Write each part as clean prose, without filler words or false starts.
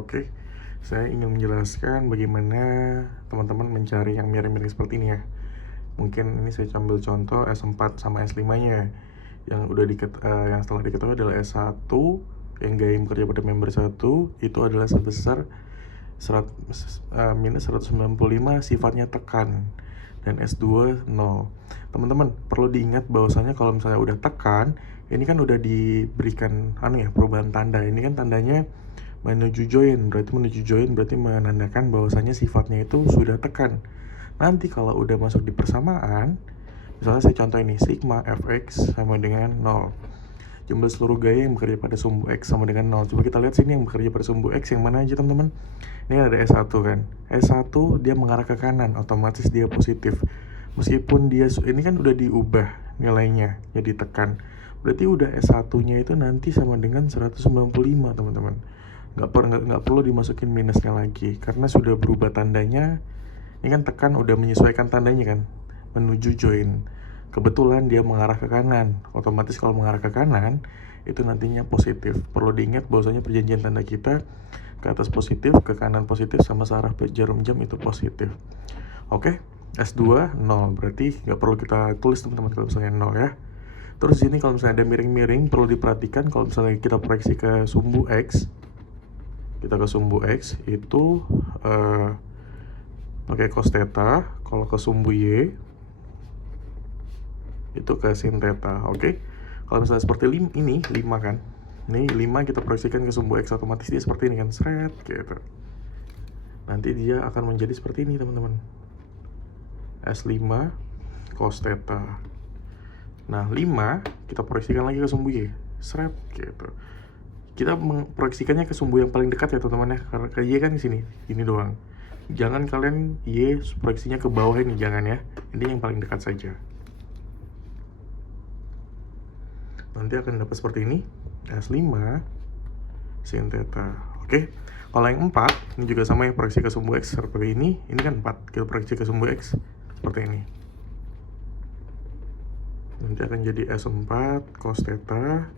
Oke, saya ingin menjelaskan bagaimana teman-teman mencari yang miring-miring seperti ini ya. Mungkin ini saya ambil contoh S4 sama S5-nya. Yang yang setelah diketahui adalah S1 yang gaya bekerja pada member 1 itu adalah sebesar minus 195 sifatnya tekan, dan S2 0. Teman-teman perlu diingat bahwasanya kalau misalnya udah tekan, ini kan udah diberikan perubahan tanda. Ini kan tandanya menuju join, berarti menandakan bahwasanya sifatnya itu sudah tekan. Nanti kalau udah masuk di persamaan, misalnya saya contoh ini, sigma fx sama dengan 0. Jumlah seluruh gaya yang bekerja pada sumbu X sama dengan 0. Coba kita lihat sini yang bekerja pada sumbu X yang mana aja teman-teman. Ini ada S1 kan. S1 dia mengarah ke kanan, otomatis dia positif. Meskipun dia ini kan udah diubah nilainya jadi tekan. Berarti udah S1-nya itu nanti sama dengan 195, teman-teman. Nggak perlu dimasukin minusnya lagi karena sudah berubah tandanya. Ini kan tekan udah menyesuaikan tandanya kan, menuju join. Kebetulan dia mengarah ke kanan, otomatis kalau mengarah ke kanan itu nantinya positif. Perlu diingat bahwasanya perjanjian tanda kita ke atas positif, ke kanan positif, sama searah jarum jam itu positif. Oke, S2 0, berarti nggak perlu kita tulis teman-teman kalau misalnya 0 ya. Terus ini kalau misalnya ada miring-miring perlu diperhatikan. Kalau misalnya kita proyeksi ke sumbu X, itu pakai cos theta. Kalau ke sumbu Y itu ke sin theta. Oke. Kalau misalnya seperti ini 5 kan. Ini 5 kita proyeksikan ke sumbu X, otomatis dia seperti ini kan, seret gitu. Nanti dia akan menjadi seperti ini teman-teman. S5 cos theta. Nah, 5 kita proyeksikan lagi ke sumbu Y, seret gitu. Kita memproyeksikannya ke sumbu yang paling dekat ya teman-teman ya, karena ke Y kan di sini, ini doang. Jangan kalian Y proyeksinya ke bawah ini, jangan ya. Ini yang paling dekat saja. Nanti akan dapat seperti ini, S5 sin theta. Oke. Kalau yang 4, ini juga sama ya, proyeksi ke sumbu X seperti ini kan 4. Kita proyeksi ke sumbu X seperti ini. Nanti akan jadi S4 cos theta.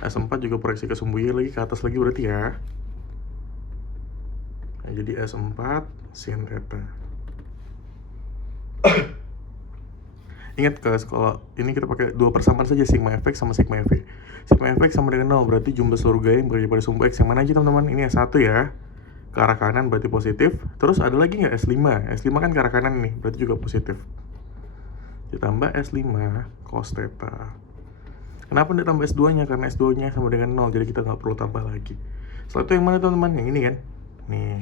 S4 juga proyeksi ke sumbu Y lagi, ke atas lagi berarti ya. Nah, jadi S4 sin theta. Ingat guys, kalau ini kita pakai dua persamaan saja, sigma fx sama sigma fv. Sigma fx sama dengan 0, berarti jumlah seluruh gaya yang bekerja pada sumbu X yang mana aja teman-teman. Ini S1 ya, ke arah kanan berarti positif. Terus ada lagi nggak S5? S5 kan ke arah kanan nih, berarti juga positif. Ditambah S5 cos theta. Kenapa tidak tambah S2 nya? Karena S2 nya sama dengan 0, jadi kita nggak perlu tambah lagi. Setelah itu yang mana teman-teman? Yang ini kan, nih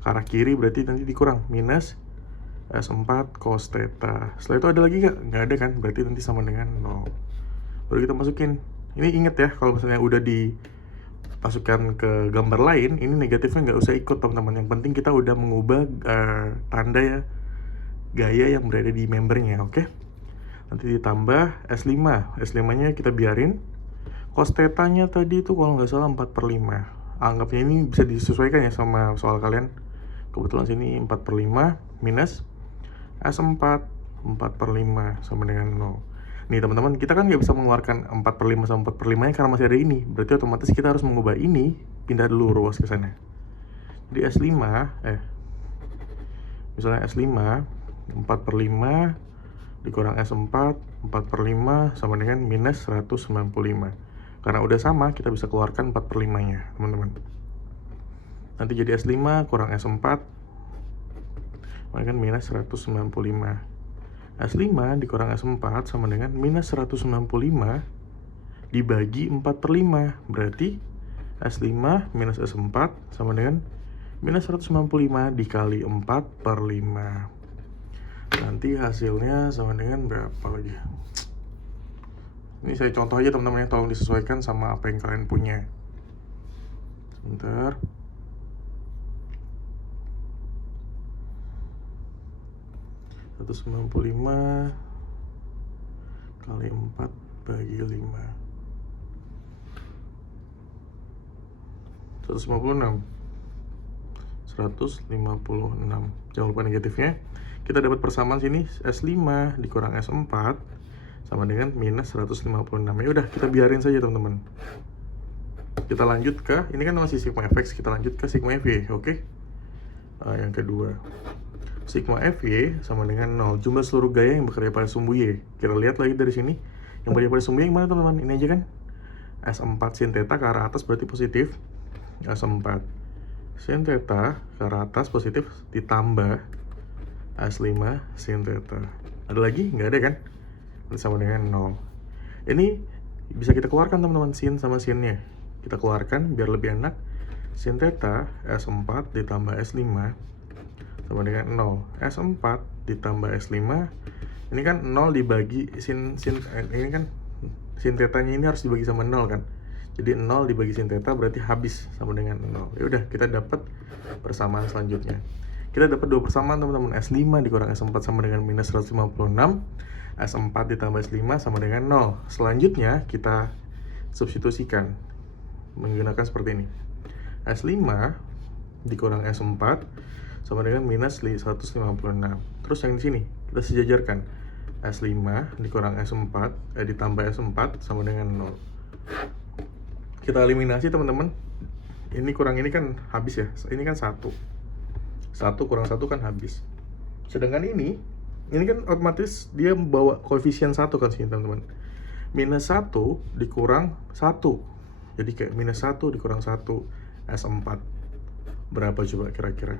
ke arah kiri, berarti nanti dikurang minus S4 cos theta. Setelah itu ada lagi nggak ada kan, berarti nanti sama dengan 0. Baru kita masukin. Ini ingat ya, kalau misalnya udah dimasukkan ke gambar lain, ini negatifnya nggak usah ikut teman-teman. Yang penting kita udah mengubah tanda ya, gaya yang berada di membernya. Oke. Nanti ditambah S5. S5 nya kita biarin. Cos theta nya tadi itu kalau nggak salah 4/5. Anggapnya ini bisa disesuaikan ya sama soal kalian. Kebetulan sini 4/5 minus S4 4/5 sama dengan 0. Nih teman-teman, kita kan nggak bisa mengeluarkan 4/5 sama 4/5 nya karena masih ada ini. Berarti otomatis kita harus mengubah ini, pindah dulu ruas ke sana. Jadi S5 misalnya S5 4/5 dikurang S4 4/5 sama dengan minus 195. Karena udah sama, kita bisa keluarkan 4/5 nya teman-teman. Nanti jadi S5 kurang S4 kan minus 195. S5 dikurang S4 sama dengan minus 195 dibagi 4/5. Berarti S5 minus S4 sama dengan minus 195 dikali 4/5. Nanti hasilnya sama dengan berapa lagi? Ini saya contoh aja teman-teman ya, tolong disesuaikan sama apa yang kalian punya. Sebentar. 195 kali 4 bagi 5. 156. Jangan lupa negatifnya. Kita dapat persamaan sini, S5 dikurang S4 sama dengan minus 156. Ya udah, kita biarin saja teman-teman. Kita lanjut ke, ini kan masih sigma fx, kita lanjut ke sigma fy, oke? Yang kedua, sigma fy sama dengan 0, jumlah seluruh gaya yang bekerja pada sumbu y. Kita lihat lagi dari sini, yang bekerja pada sumbu y yang mana teman-teman? Ini aja kan, S4 sin theta ke arah atas berarti positif, S4 sin theta ke arah atas positif ditambah S5 sin theta. Ada lagi? Nggak ada kan? Ini sama dengan 0. Ini bisa kita keluarkan teman-teman, sin sama sinnya. Kita keluarkan biar lebih enak. Sin theta S4 ditambah S5 sama dengan 0. S4 ditambah S5. Ini kan 0 dibagi ini kan sin tetanya ini harus dibagi sama 0 kan. Jadi 0 dibagi sin theta berarti habis sama dengan 0. Ya udah, kita dapat persamaan selanjutnya. Kita dapat dua persamaan teman-teman. S5 dikurang S4 sama dengan minus 156. S4 ditambah S5 sama dengan 0. Selanjutnya kita substitusikan menggunakan seperti ini. S5 dikurang S4 sama dengan minus 156. Terus yang di sini kita sejajarkan. S5 dikurang S4 ditambah S4 sama dengan 0. Kita eliminasi teman-teman. Ini kurang ini kan habis ya. Ini kan 1 kurang 1 kan habis. Sedangkan ini kan otomatis dia membawa koefisien 1 kan sini teman-teman. Minus 1 dikurang 1. Jadi kayak minus 1 dikurang 1 S4. Berapa coba kira-kira?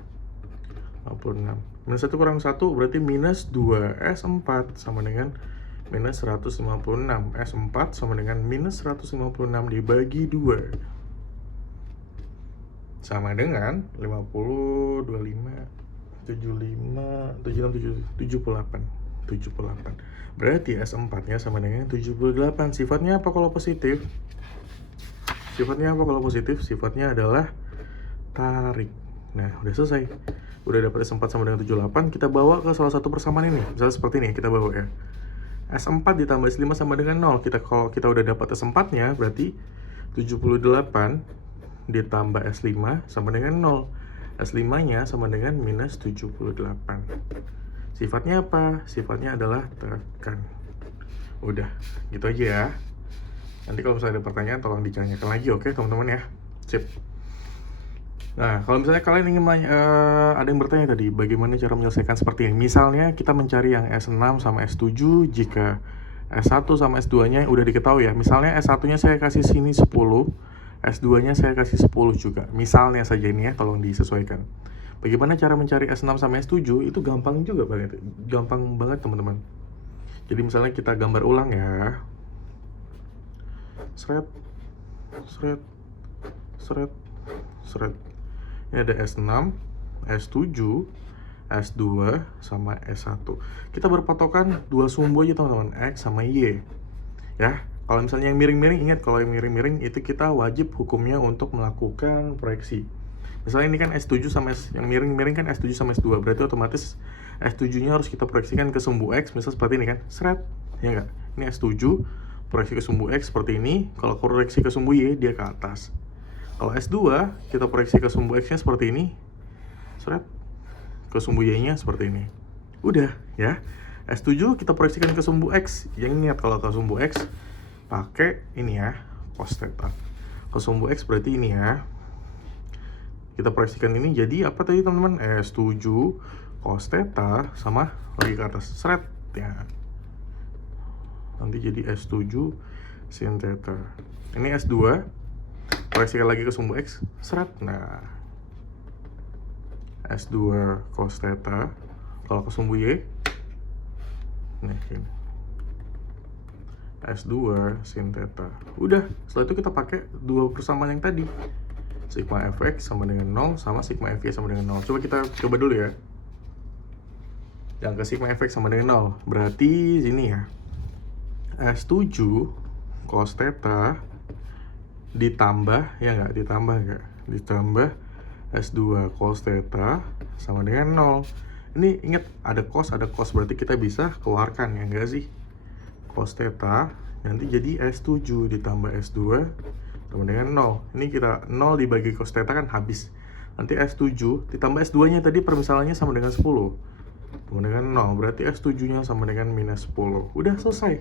46. Minus 1 kurang 1 berarti minus 2 S4 sama dengan minus 156. S4 sama dengan minus 156 dibagi 2. Sama dengan 50, 25, 75, 76, 78. Berarti S4 nya sama dengan 78. Sifatnya apa kalau positif? Sifatnya adalah tarik. Nah, udah selesai. Udah dapat S4 sama dengan 78, kita bawa ke salah satu persamaan ini. Misalnya seperti ini, kita bawa ya. S4 ditambah S5 sama dengan 0. Kalau kita udah dapat S4 nya, berarti 78 ditambah S5 sama dengan 0. S5 nya sama dengan minus 78. Sifatnya apa? Sifatnya adalah tekan. Udah, gitu aja ya. Nanti kalau misalnya ada pertanyaan tolong ditanyakan lagi, oke teman-teman ya. Sip. Nah, kalau misalnya kalian ingin ada yang bertanya tadi, bagaimana cara menyelesaikan seperti ini? Misalnya kita mencari yang S6 sama S7 jika S1 sama S2-nya udah diketahui ya. Misalnya S1-nya saya kasih sini 10, S2-nya saya kasih 10 juga. Misalnya saja ini ya, tolong disesuaikan. Bagaimana cara mencari S6 sama S7? Itu gampang juga banget. Gampang banget teman-teman. Jadi misalnya kita gambar ulang ya. Seret. Ini ada S6, S7, S2, sama S1. Kita berpatokan dua sumbu aja teman-teman, X sama Y. Ya, kalau misalnya yang miring-miring, ingat kalau yang miring-miring itu kita wajib hukumnya untuk melakukan proyeksi. Misalnya ini kan S7 sama yang miring-miring kan S7 sama S2, berarti otomatis S7-nya harus kita proyeksikan ke sumbu X, misal seperti ini kan, seret, ya enggak? Ini S7, proyeksi ke sumbu X seperti ini, kalau proyeksi ke sumbu Y, dia ke atas. Kalau S2, kita proyeksi ke sumbu X-nya seperti ini, seret, ke sumbu Y-nya seperti ini. Udah, ya. S7 kita proyeksikan ke sumbu X, yang ingat kalau ke sumbu X, pakai ini ya, cos theta. Ke sumbu X berarti ini ya. Kita proyeksikan ini jadi apa tadi teman-teman? S7 cos theta sama lagi ke atas, seret ya. Nanti jadi S7 sin theta. Ini S2, proyeksikan lagi ke sumbu X, seret. Nah, S2 cos theta. Kalau ke sumbu Y, nih ini. S2 sin theta. Udah, setelah itu kita pakai dua persamaan yang tadi. Sigma fx sama dengan 0 sama sigma fy sama dengan 0. Coba kita coba dulu ya. Yang ke sigma fx sama dengan 0. Berarti sini ya. S7 cos theta ditambah ditambah S2 cos theta sama dengan 0. Ini ingat ada cos berarti kita bisa keluarkan ya enggak sih? Cos theta nanti jadi S7 ditambah S2 sama dengan 0. Ini kita 0 dibagi cos theta kan habis. Nanti S7 ditambah S2 nya tadi permisalannya sama dengan 10 sama dengan 0. Berarti S7 nya sama dengan minus 10. Udah selesai.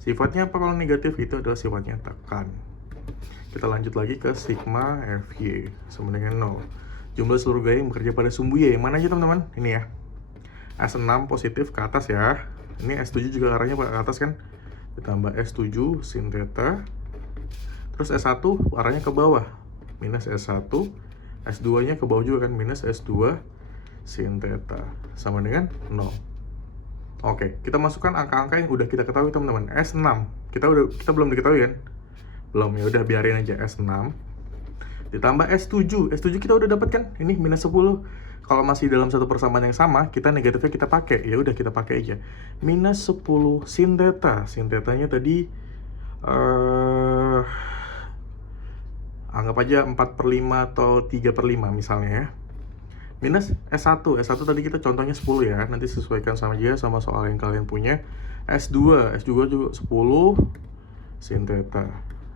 Sifatnya apa kalau negatif? Itu adalah sifatnya tekan. Kita lanjut lagi ke sigma Fy sama dengan 0. Jumlah seluruh gaya yang bekerja pada sumbu Y. Yang mana aja teman-teman? Ini ya. S6 positif ke atas ya. Ini S7 juga arahnya ke atas kan. Ditambah S7 sin theta. Terus S1 arahnya ke bawah. Minus S1. S2 nya ke bawah juga kan. Minus S2 sin theta. Sama dengan 0. Oke, kita masukkan angka-angka yang udah kita ketahui teman-teman. S6. Kita belum diketahui kan? Belum, ya udah biarin aja S6. Ditambah S7. S7 kita udah dapat kan? Ini minus 10. Kalau masih dalam satu persamaan yang sama, kita negatifnya kita pakai. Ya udah kita pakai aja. Minus 10 sin theta. Sin theta-nya tadi anggap aja 4/5 atau 3/5 misalnya ya. Minus S1. S1 tadi kita contohnya 10 ya. Nanti sesuaikan sama aja sama soal yang kalian punya. S2 juga 10 sin theta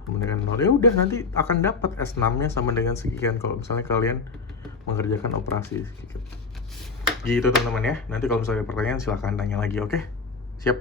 sama dengan 0. Ya udah nanti akan dapat S6-nya sama dengan sekian kalau misalnya kalian mengerjakan operasi sedikit. Gitu teman-teman ya. Nanti kalau misalnya ada pertanyaan silahkan tanya lagi, oke? Siap.